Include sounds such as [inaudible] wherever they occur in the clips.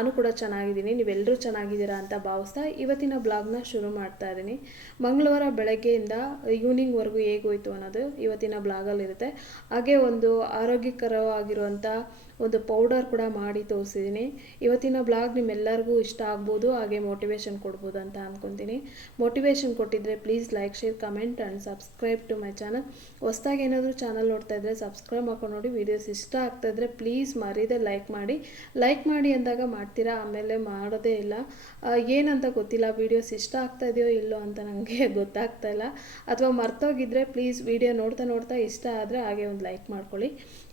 ನಾನು ಕೂಡ ಚೆನ್ನಾಗಿದ್ದೀನಿ ನೀವೆಲ್ಲರೂ ಚೆನ್ನಾಗಿದ್ದೀರಾ ಅಂತ ಭಾವಿಸ್ತಾ ಇವತ್ತಿನ ಬ್ಲಾಗ್ನ ಶುರು ಮಾಡ್ತಾ ಇದ್ದೀನಿ. ಮಂಗಳವಾರ ಬೆಳಗ್ಗೆಯಿಂದ ಈವ್ನಿಂಗ್ವರೆಗೂ ಹೇಗೋಯ್ತು ಅನ್ನೋದು ಇವತ್ತಿನ ಬ್ಲಾಗಲ್ಲಿರುತ್ತೆ. ಹಾಗೆ ಒಂದು ಆರೋಗ್ಯಕರವಾಗಿರುವಂಥ ಒಂದು ಪೌಡರ್ ಕೂಡ ಮಾಡಿ ತೋರಿಸಿದ್ದೀನಿ ಇವತ್ತಿನ ಬ್ಲಾಗ್ ನಿಮ್ಮೆಲ್ಲರಿಗೂ ಇಷ್ಟ ಆಗ್ಬೋದು, ಹಾಗೆ ಮೋಟಿವೇಶನ್ ಕೊಡ್ಬೋದು ಅಂತ ಅಂದ್ಕೊತೀನಿ ಮೋಟಿವೇಶನ್ ಕೊಟ್ಟಿದ್ದರೆ please like share comment and subscribe to my channel ಹೊಸ್ದಾಗಿ ಏನಾದರೂ ಚಾನಲ್ ನೋಡ್ತಾ ಇದ್ದರೆ ಸಬ್ಸ್ಕ್ರೈಬ್ ಮಾಡ್ಕೊಂಡು ನೋಡಿ. ವೀಡಿಯೋಸ್ ಇಷ್ಟ ಆಗ್ತಾ ಇದ್ದರೆ ಪ್ಲೀಸ್ ಮರೀದೆ ಲೈಕ್ ಮಾಡಿ. ಲೈಕ್ ಮಾಡಿ ಅಂದಾಗ ಮಾಡ್ತೀರಾ? ಆಮೇಲೆ ಮಾಡೋದೇ ಇಲ್ಲ. ಏನಂತ ಗೊತ್ತಿಲ್ಲ. ವೀಡಿಯೋಸ್ ಇಷ್ಟ ಆಗ್ತಾ ಇದೆಯೋ ಇಲ್ಲೋ ಅಂತ ನನಗೆ [laughs] ಗೊತ್ತಾಗ್ತಾ ಇಲ್ಲ. ಅಥವಾ ಮರ್ತೋಗಿದ್ರೆ ಪ್ಲೀಸ್ ವೀಡಿಯೋ ನೋಡ್ತಾ ನೋಡ್ತಾ ಇಷ್ಟ ಆದರೆ ಹಾಗೆ ಒಂದು ಲೈಕ್ ಮಾಡ್ಕೊಳ್ಳಿ.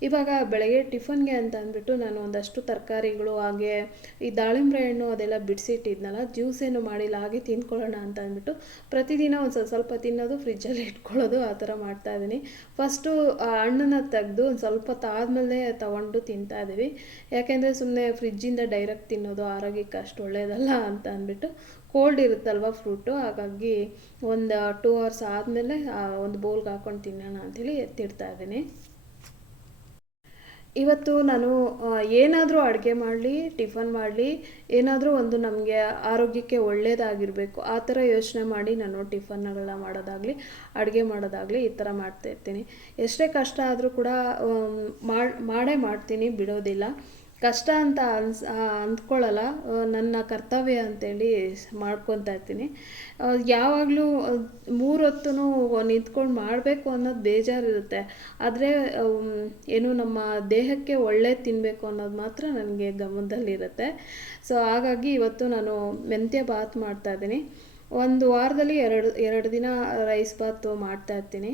ಇವಾಗ ಬೆಳಗ್ಗೆ ಟಿಫನ್ಗೆ ಅಂತ ಅಂದ್ಬಿಟ್ಟು ನಾನು ಒಂದಷ್ಟು ತರಕಾರಿಗಳು, ಹಾಗೆ ಈ ದಾಳಿಂಬೆ ಹಣ್ಣು ಅದೆಲ್ಲ ಬಿಡಿಸಿಟ್ಟಿದ್ನಲ್ಲ, ಜ್ಯೂಸ್ ಏನು ಮಾಡಿಲ್ಲ, ಹಾಗೆ ತಿನ್ಕೊಳ್ಳೋಣ ಅಂತ ಅಂದ್ಬಿಟ್ಟು ಪ್ರತಿದಿನ ಒಂದು ಸ್ವಲ್ಪ ಸ್ವಲ್ಪ ತಿನ್ನೋದು, ಫ್ರಿಜ್ಜಲ್ಲಿ ಇಟ್ಕೊಳ್ಳೋದು, ಆ ಥರ ಮಾಡ್ತಾ ಇದ್ದೀನಿ. ಫಸ್ಟು ಹಣ್ಣನ್ನ ತೆಗೆದು ಒಂದು ಸ್ವಲ್ಪ ತಾದ್ಮೇಲೆ ತಗೊಂಡು ತಿಂತಾ ಇದ್ದೀವಿ. ಯಾಕೆಂದರೆ ಸುಮ್ಮನೆ ಫ್ರಿಜ್ಜಿಂದ ಡೈರೆಕ್ಟ್ ತಿನ್ನೋದು ಆರೋಗ್ಯಕ್ಕೆ ಅಷ್ಟು ಒಳ್ಳೆಯದಲ್ಲ ಅಂತ ಅಂದ್ಬಿಟ್ಟು ಕೋಲ್ಡ್ ಇರುತ್ತಲ್ವ ಫ್ರೂಟು, ಹಾಗಾಗಿ ಒಂದು ಟೂ ಅವರ್ಸ್ ಆದಮೇಲೆ ಒಂದು ಬೌಲ್ಗೆ ಹಾಕೊಂಡು ತಿನ್ನೋಣ ಅಂಥೇಳಿ ಎತ್ತಿಡ್ತಾ ಇದ್ದೀನಿ. ಇವತ್ತು ನಾನು ಏನಾದರೂ ಅಡುಗೆ ಮಾಡಲಿ, ಟಿಫನ್ ಮಾಡಲಿ, ಏನಾದರೂ ಒಂದು ನಮಗೆ ಆರೋಗ್ಯಕ್ಕೆ ಒಳ್ಳೆಯದಾಗಿರಬೇಕು ಆ ಥರ ಯೋಚನೆ ಮಾಡಿ ನಾನು ಟಿಫನ್ಗಳನ್ನ ಮಾಡೋದಾಗಲಿ, ಅಡುಗೆ ಮಾಡೋದಾಗಲಿ ಈ ಥರ ಮಾಡ್ತಾ ಇರ್ತೀನಿ. ಎಷ್ಟೇ ಕಷ್ಟ ಆದರೂ ಕೂಡ ಮಾಡೇ ಮಾಡ್ತೀನಿ, ಬಿಡೋದಿಲ್ಲ. ಕಷ್ಟ ಅಂತ ಅನ್ಸ್ ಅಂದ್ಕೊಳ್ಳಲ್ಲ ನನ್ನ ಕರ್ತವ್ಯ ಅಂತೇಳಿ ಮಾಡ್ಕೊತಾ ಇರ್ತೀನಿ. ಯಾವಾಗಲೂ ಮೂರು ಹೊತ್ತು ನಿಂತ್ಕೊಂಡು ಮಾಡಬೇಕು ಅನ್ನೋದು ಬೇಜಾರಿರುತ್ತೆ. ಆದರೆ ಏನು ನಮ್ಮ ದೇಹಕ್ಕೆ ಒಳ್ಳೆ ತಿನ್ನಬೇಕು ಅನ್ನೋದು ಮಾತ್ರ ನನಗೆ ಗಮನದಲ್ಲಿರುತ್ತೆ. ಸೊ, ಹಾಗಾಗಿ ಇವತ್ತು ನಾನು ಮೆಂತ್ಯ ಬಾತ್ ಮಾಡ್ತಾ ಇದ್ದೀನಿ. ಒಂದು ವಾರದಲ್ಲಿ ಎರಡು ಎರಡು ದಿನ ರೈಸ್ ಬಾತು ಮಾಡ್ತಾ ಇರ್ತೀನಿ.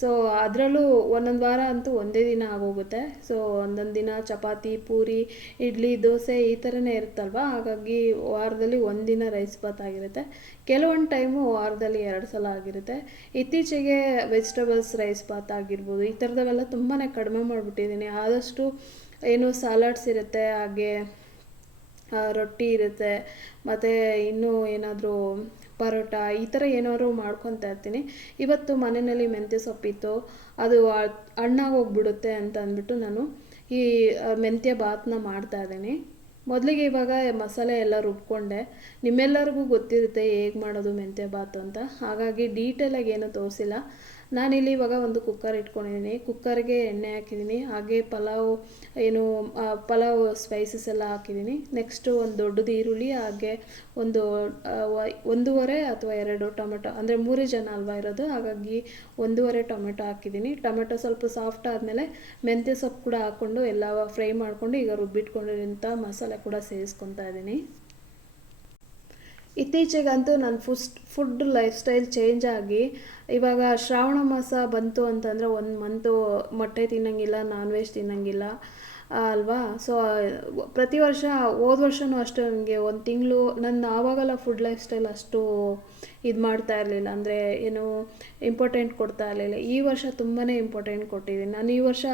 ಸೊ ಅದರಲ್ಲೂ ಒಂದೊಂದು ವಾರ ಅಂತೂ ಒಂದೇ ದಿನ ಆಗೋಗುತ್ತೆ. ಸೊ ಒಂದೊಂದು ದಿನ ಚಪಾತಿ, ಪೂರಿ, ಇಡ್ಲಿ, ದೋಸೆ ಈ ಥರನೇ ಇರುತ್ತಲ್ವ? ಹಾಗಾಗಿ ವಾರದಲ್ಲಿ ಒಂದಿನ ರೈಸ್ ಬಾತ್ ಆಗಿರುತ್ತೆ. ಕೆಲವೊಂದು ಟೈಮು ವಾರದಲ್ಲಿ ಎರಡು ಸಲ ಆಗಿರುತ್ತೆ. ಇತ್ತೀಚೆಗೆ ವೆಜಿಟೇಬಲ್ಸ್ ರೈಸ್ ಬಾತ್ ಆಗಿರ್ಬೋದು, ಈ ಥರದವೆಲ್ಲ ತುಂಬಾ ಕಡಿಮೆ ಮಾಡಿಬಿಟ್ಟಿದ್ದೀನಿ. ಆದಷ್ಟು ಏನು ಸಲಾಡ್ಸ್ ಇರುತ್ತೆ, ಹಾಗೆ ರೊಟ್ಟಿ ಇರುತ್ತೆ, ಮತ್ತು ಇನ್ನೂ ಏನಾದರೂ ಪರೋಟ ಈ ಥರ ಏನಾದ್ರು ಮಾಡ್ಕೊತಾ ಇರ್ತೀನಿ. ಇವತ್ತು ಮನೆಯಲ್ಲಿ ಮೆಂತ್ಯ ಸೊಪ್ಪಿತ್ತು, ಅದು ಹಣ್ಣಾಗಿ ಹೋಗ್ಬಿಡುತ್ತೆ ಅಂತ ಅಂದ್ಬಿಟ್ಟು ನಾನು ಈ ಮೆಂತ್ಯ ಬಾತನ್ನ ಮಾಡ್ತಾ ಇದ್ದೀನಿ. ಮೊದಲಿಗೆ ಇವಾಗ ಮಸಾಲೆ ಎಲ್ಲ ರುಬ್ಕೊಂಡೆ. ನಿಮ್ಮೆಲ್ಲರಿಗೂ ಗೊತ್ತಿರುತ್ತೆ ಹೇಗೆ ಮಾಡೋದು ಮೆಂತ್ಯ ಬಾತ್ ಅಂತ. ಹಾಗಾಗಿ ಡೀಟೇಲಾಗಿ ಏನೂ ತೋರಿಸಿಲ್ಲ. ನಾನಿಲ್ಲಿ ಇವಾಗ ಒಂದು ಕುಕ್ಕರ್ ಇಟ್ಕೊಂಡಿದ್ದೀನಿ ಕುಕ್ಕರ್ಗೆ ಎಣ್ಣೆ ಹಾಕಿದ್ದೀನಿ ಹಾಗೆ ಪಲಾವ್, ಏನು ಪಲಾವ್ ಸ್ಪೈಸಸ್ ಎಲ್ಲ ಹಾಕಿದ್ದೀನಿ ನೆಕ್ಸ್ಟು ಒಂದು ದೊಡ್ಡದು ಈರುಳ್ಳಿ, ಹಾಗೆ ಒಂದು ಒಂದೂವರೆ ಅಥವಾ ಎರಡು ಟೊಮೆಟೊ, ಅಂದರೆ ಮೂರೇ ಜನ ಅಲ್ವಾ ಇರೋದು. ಹಾಗಾಗಿ ಒಂದೂವರೆ ಟೊಮೆಟೊ ಹಾಕಿದ್ದೀನಿ ಟೊಮೆಟೊ ಸ್ವಲ್ಪ ಸಾಫ್ಟ್ ಆದಮೇಲೆ ಮೆಂತ್ಯ ಸೊಪ್ಪು ಕೂಡ ಹಾಕ್ಕೊಂಡು ಎಲ್ಲ ಫ್ರೈ ಮಾಡಿಕೊಂಡು ಈಗ ರುಬ್ಬಿಟ್ಕೊಂಡಿರೋಂಥ ಮಸಾಲೆ ಕೂಡ ಸೇರಿಸ್ಕೊತಾ ಇದ್ದೀನಿ ಇತ್ತೀಚೆಗಂತೂ ನನ್ನ first food lifestyle change ಆಗಿ ಇವಾಗ ಶ್ರಾವಣ ಮಾಸ ಬಂತು ಅಂತಂದರೆ ಒಂದು ಮಂತು ಮೊಟ್ಟೆ ತಿನ್ನಂಗಿಲ್ಲ ನಾನ್ ವೆಜ್ ತಿನ್ನಂಗಿಲ್ಲ ಅಲ್ವಾ? ಸೊ ಪ್ರತಿ ವರ್ಷ, ಹೋದ ವರ್ಷವೂ ಅಷ್ಟೇ ನನಗೆ ಒಂದು ತಿಂಗಳು ನನ್ನ ಆವಾಗೆಲ್ಲ ಫುಡ್ ಲೈಫ್ ಸ್ಟೈಲ್ ಅಷ್ಟು ಇದು ಮಾಡ್ತಾ ಇರಲಿಲ್ಲ. ಅಂದರೆ ಏನು ಇಂಪಾರ್ಟೆಂಟ್ ಕೊಡ್ತಾ ಇರಲಿಲ್ಲ. ಈ ವರ್ಷ ತುಂಬಾ ಇಂಪಾರ್ಟೆಂಟ್ ಕೊಟ್ಟಿದ್ದೀನಿ. ನಾನು ಈ ವರ್ಷ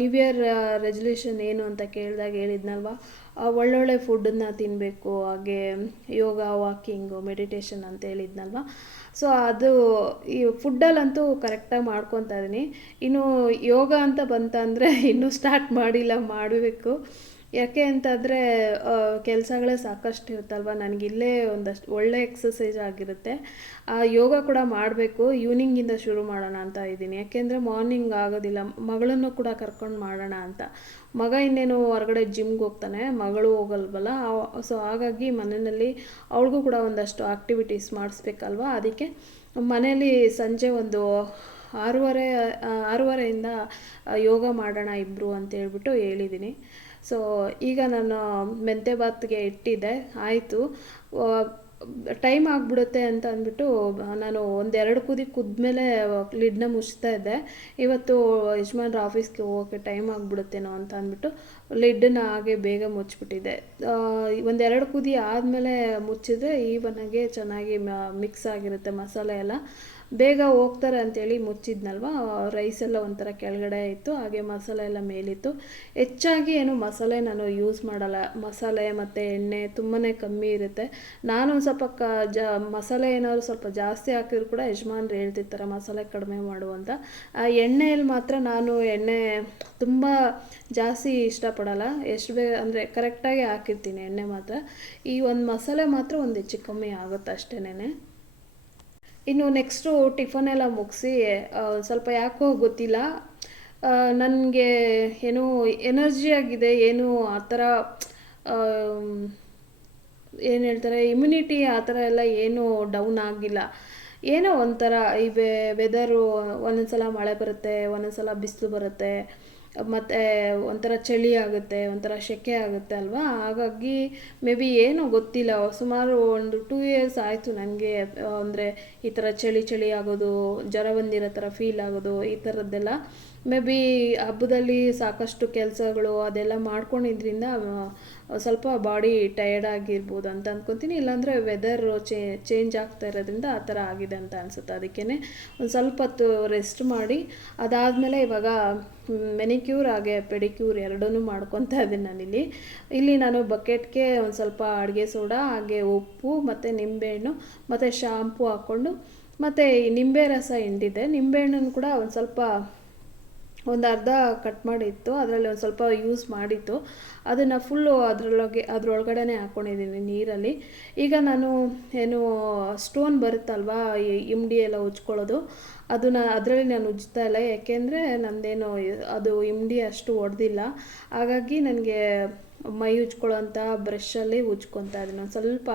ನ್ಯೂ ಇಯರ್ ರೆಸಲ್ಯೂಷನ್ ಏನು ಅಂತ ಕೇಳಿದಾಗ ಹೇಳಿದ್ನಲ್ವ? ಒಳ್ಳೊಳ್ಳೆ ಫುಡ್ಡನ್ನ ತಿನ್ನಬೇಕು ಹಾಗೆ ಯೋಗ ವಾಕಿಂಗು ಮೆಡಿಟೇಷನ್ ಅಂತ ಹೇಳಿದ್ನಲ್ವ? ಸೊ ಅದು ಈ ಫುಡ್ಡಲ್ಲಂತೂ ಕರೆಕ್ಟಾಗಿ ಮಾಡ್ಕೊತಾ ಇದ್ದೀನಿ ಇನ್ನು ಯೋಗ ಅಂತ ಬಂತಂದರೆ [laughs] ಇನ್ನೂ ಸ್ಟಾರ್ಟ್ ಮಾಡಿಲ್ಲ, ಮಾಡಬೇಕು. ಯಾಕೆ ಅಂತಂದರೆ ಕೆಲಸಗಳೇ ಸಾಕಷ್ಟು ಇರುತ್ತಲ್ವ? ನನಗಿಲ್ಲೇ ಒಂದಷ್ಟು ಒಳ್ಳೆ ಎಕ್ಸಸೈಸ್ ಆಗಿರುತ್ತೆ. ಆ, ಯೋಗ ಕೂಡ ಮಾಡಬೇಕು. ಈವ್ನಿಂಗಿಂದ ಶುರು ಮಾಡೋಣ ಅಂತ ಇದ್ದೀನಿ. ಯಾಕೆಂದರೆ ಮಾರ್ನಿಂಗ್ ಆಗೋದಿಲ್ಲ. ಮಗಳನ್ನು ಕೂಡ ಕರ್ಕೊಂಡು ಮಾಡೋಣ ಅಂತ. ಮಗ ಇನ್ನೇನು ಹೊರಗಡೆ ಜಿಮ್ಗೆ ಹೋಗ್ತಾನೆ, ಮಗಳು ಹೋಗಲ್ವಲ್ಲ ಸೊ ಹಾಗಾಗಿ ಮನೆಯಲ್ಲಿ ಅವಳಿಗೂ ಕೂಡ ಒಂದಷ್ಟು ಆಕ್ಟಿವಿಟೀಸ್ ಮಾಡಿಸ್ಬೇಕಲ್ವ? ಅದಕ್ಕೆ ಮನೆಯಲ್ಲಿ ಸಂಜೆ ಒಂದು ಆರೂವರೆ ಆರೂವರೆಯಿಂದ ಯೋಗ ಮಾಡೋಣ ಇಬ್ಬರು ಅಂತ ಹೇಳ್ಬಿಟ್ಟು ಹೇಳಿದ್ದೀನಿ ಸೊ ಈಗ ನಾನು ಮೆಂತೆ ಬಾತ್ಗೆ ಇಟ್ಟಿದ್ದೆ, ಆಯಿತು. ಟೈಮ್ ಆಗಿಬಿಡುತ್ತೆ ಅಂತ ಅಂದ್ಬಿಟ್ಟು ನಾನು ಒಂದೆರಡು ಕುದಿ ಕುದ್ಮೇಲೆ ಲಿಡ್ನ ಮುಚ್ತಾ ಇದ್ದೆ. ಇವತ್ತು ಯಜಮಾನ್ರ ಆಫೀಸ್ಗೆ ಹೋಗೋಕ್ಕೆ ಟೈಮ್ ಆಗ್ಬಿಡುತ್ತೇನೋ ಅಂತ ಅಂದ್ಬಿಟ್ಟು ಲಿಡ್ನ ಹಾಗೆ ಬೇಗ ಮುಚ್ಚಿಬಿಟ್ಟಿದ್ದೆ ಒಂದೆರಡು ಕುದಿ ಆದಮೇಲೆ ಮುಚ್ಚಿದ್ರೆ ಈವನಾಗೆ ಚೆನ್ನಾಗಿ ಮಿಕ್ಸ್ ಆಗಿರುತ್ತೆ ಮಸಾಲೆ ಎಲ್ಲ. ಬೇಗ ಹೋಗ್ತಾರೆ ಅಂತೇಳಿ ಮುಚ್ಚಿದ್ನಲ್ವ? ರೈಸ್ ಎಲ್ಲ ಒಂಥರ ಕೆಳಗಡೆ ಇತ್ತು, ಹಾಗೆ ಮಸಾಲೆ ಎಲ್ಲ ಮೇಲಿತ್ತು. ಹೆಚ್ಚಾಗಿ ಏನು ಮಸಾಲೆ ನಾನು ಯೂಸ್ ಮಾಡಲ್ಲ. ಮಸಾಲೆ ಮತ್ತು ಎಣ್ಣೆ ತುಂಬಾ ಕಮ್ಮಿ ಇರುತ್ತೆ. ನಾನು ಸ್ವಲ್ಪ ಕ, ಜ, ಮಸಾಲೆ ಏನಾದ್ರು ಸ್ವಲ್ಪ ಜಾಸ್ತಿ ಹಾಕಿದ್ರು ಕೂಡ ಯಜಮಾನ್ರು ಹೇಳ್ತಿರ್ತಾರೆ ಮಸಾಲೆ ಕಡಿಮೆ ಮಾಡು ಅಂತ. ಎಣ್ಣೆಯಲ್ಲಿ ಮಾತ್ರ ನಾನು ಎಣ್ಣೆ ತುಂಬ ಜಾಸ್ತಿ ಇಷ್ಟಪಡಲ್ಲ. ಎಷ್ಟು ಬೇಗ ಅಂದರೆ ಕರೆಕ್ಟಾಗಿ ಹಾಕಿರ್ತೀನಿ ಎಣ್ಣೆ ಮಾತ್ರ. ಈ ಒಂದು ಮಸಾಲೆ ಮಾತ್ರ ಒಂದು ಹೆಚ್ಚು ಕಮ್ಮಿ ಆಗುತ್ತೆ ಅಷ್ಟೇನೆ ಇನ್ನು ನೆಕ್ಸ್ಟು ಟಿಫನ್ ಎಲ್ಲ ಮುಗಿಸಿ ಸ್ವಲ್ಪ ಯಾಕೋ ಗೊತ್ತಿಲ್ಲ. ನನಗೆ ಏನೋ ಎನರ್ಜಿ ಆಗಿದೆ, ಏನು ಆ ಥರ ಏನು ಹೇಳ್ತಾರೆ, ಇಮ್ಯುನಿಟಿ ಆ ಥರ ಎಲ್ಲ ಏನೂ ಡೌನ್ ಆಗಿಲ್ಲ. ಏನೋ ಒಂಥರ, ಈ ವೆದರು ಒಂದೊಂದು ಸಲ ಮಳೆ ಬರುತ್ತೆ ಒಂದೊಂದು ಸಲ ಬಿಸಿಲು ಬರುತ್ತೆ. ಮತ್ತು ಒಂಥರ ಚಳಿ ಆಗುತ್ತೆ, ಒಂಥರ ಸೆಕೆ ಆಗುತ್ತೆ ಅಲ್ವಾ? ಹಾಗಾಗಿ ಮೇ ಬಿ ಏನೋ ಗೊತ್ತಿಲ್ಲ. ಸುಮಾರು ಒಂದು ಟೂ ಇಯರ್ಸ್ ಆಯಿತು ನನಗೆ ಅಂದರೆ ಈ ಥರ ಚಳಿ ಚಳಿ ಆಗೋದು, ಜ್ವರ ಬಂದಿರೋ ಥರ ಫೀಲ್ ಆಗೋದು, ಈ ಥರದ್ದೆಲ್ಲ ಮೇ ಬಿ ಹಬ್ಬದಲ್ಲಿ ಸಾಕಷ್ಟು ಕೆಲಸಗಳು ಅದೆಲ್ಲ ಮಾಡ್ಕೊಂಡಿದ್ರಿಂದ ಸ್ವಲ್ಪ ಬಾಡಿ ಟಯರ್ಡ್ ಆಗಿರ್ಬೋದು ಅಂತ ಅಂದ್ಕೊತೀನಿ ಇಲ್ಲಾಂದರೆ ವೆದರ್ ಚೇ ಚೇಂಜ್ ಆಗ್ತಾ ಇರೋದ್ರಿಂದ ಆ ಥರ ಆಗಿದೆ ಅಂತ ಅನಿಸುತ್ತೆ. ಅದಕ್ಕೇ ಒಂದು ಸ್ವಲ್ಪ ಹೊತ್ತು ರೆಸ್ಟ್ ಮಾಡಿ, ಅದಾದಮೇಲೆ ಇವಾಗ ಮೆನಿಕ್ಯೂರ್ ಹಾಗೆ ಪೆಡಿಕ್ಯೂರ್ ಎರಡೂ ಮಾಡ್ಕೊತಾ ಇದ್ದೀನಿ ನಾನಿಲ್ಲಿ. ಇಲ್ಲಿ ನಾನು ಬಕೆಟ್ಗೆ ಒಂದು ಸ್ವಲ್ಪ ಅಡುಗೆ ಸೋಡಾ, ಹಾಗೆ ಉಪ್ಪು, ಮತ್ತು ನಿಂಬೆಹಣ್ಣು, ಮತ್ತು ಶಾಂಪು ಹಾಕ್ಕೊಂಡು, ಮತ್ತು ನಿಂಬೆ ರಸ ಹಿಂಡಿದ್ದೆ ನಿಂಬೆಹಣ್ಣನ್ನು ಕೂಡ ಒಂದು ಸ್ವಲ್ಪ ಒಂದು ಅರ್ಧ ಕಟ್ ಮಾಡಿತ್ತು, ಅದರಲ್ಲಿ ಒಂದು ಸ್ವಲ್ಪ ಯೂಸ್ ಮಾಡಿತ್ತು. ಅದನ್ನು ಫುಲ್ಲು ಅದರೊಳಗೆ ಅದರೊಳಗಡೆ ಹಾಕ್ಕೊಂಡಿದ್ದೀನಿ ನೀರಲ್ಲಿ. ಈಗ ನಾನು ಏನು ಸ್ಟೋನ್ ಬರುತ್ತಲ್ವಾ ಇಮ್ಡಿ ಎಲ್ಲ ಉಜ್ಕೊಳ್ಳೋದು, ಅದನ್ನು ಅದರಲ್ಲಿ ನಾನು ಉಜ್ತಾ ಇಲ್ಲ. ಯಾಕೆಂದರೆ ನಂದೇನು ಅದು ಇಮ್ಡಿ ಅಷ್ಟು ಒಡೆದಿಲ್ಲ. ಹಾಗಾಗಿ ನನಗೆ ಮೈ ಉಜ್ಕೊಳ್ಳೋಂಥ ಬ್ರಷಲ್ಲಿ ಉಜ್ಕೊತಾ ಇದ್ದೀನಿ. ಒಂದು ಸ್ವಲ್ಪ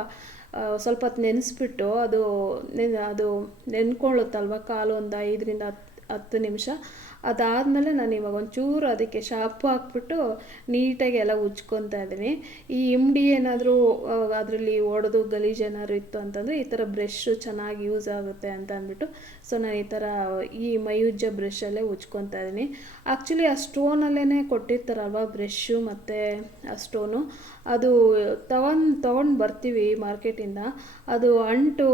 ಸ್ವಲ್ಪ ಹೊತ್ತು ನೆನೆಸ್ಬಿಟ್ಟು ಅದು ನೆನ್, ಅದು ನೆನ್ಕೊಳ್ಳುತ್ತಲ್ವ, ಕಾಲು ಒಂದು ಐದರಿಂದ ಹತ್ತು ಹತ್ತು ನಿಮಿಷ. ಅದಾದಮೇಲೆ ನಾನು ಇವಾಗ ಒಂಚೂರು ಅದಕ್ಕೆ ಶಾಪು ಹಾಕ್ಬಿಟ್ಟು ನೀಟಾಗಿ ಎಲ್ಲ ಉಜ್ಕೊತಾ ಇದ್ದೀನಿ. ಈ ಇಮ್ಡಿ ಏನಾದರೂ ಅದರಲ್ಲಿ ಒಡೆದು ಗಲೀಜು ಏನಾದ್ರು ಇತ್ತು ಅಂತಂದರೆ ಈ ಥರ ಬ್ರಷ್ಷು ಚೆನ್ನಾಗಿ ಯೂಸ್ ಆಗುತ್ತೆ ಅಂತ ಅಂದ್ಬಿಟ್ಟು, ಸೊ ನಾನು ಈ ಥರ ಈ ಮೈಯುಜ್ಜ ಬ್ರಷಲ್ಲೇ ಉಜ್ಕೊತಾ ಇದ್ದೀನಿ. ಆ್ಯಕ್ಚುಲಿ ಆ ಸ್ಟೋನಲ್ಲೇ ಕೊಟ್ಟಿರ್ತಾರಲ್ವ ಬ್ರಷ್ಷು ಮತ್ತು ಆ ಸ್ಟೋನು, ಅದು ತಗೊಂಡು, ತೊಗೊಂಡು ಬರ್ತೀವಿ ಮಾರ್ಕೆಟಿಂದ. ಅದು ಅಂಟು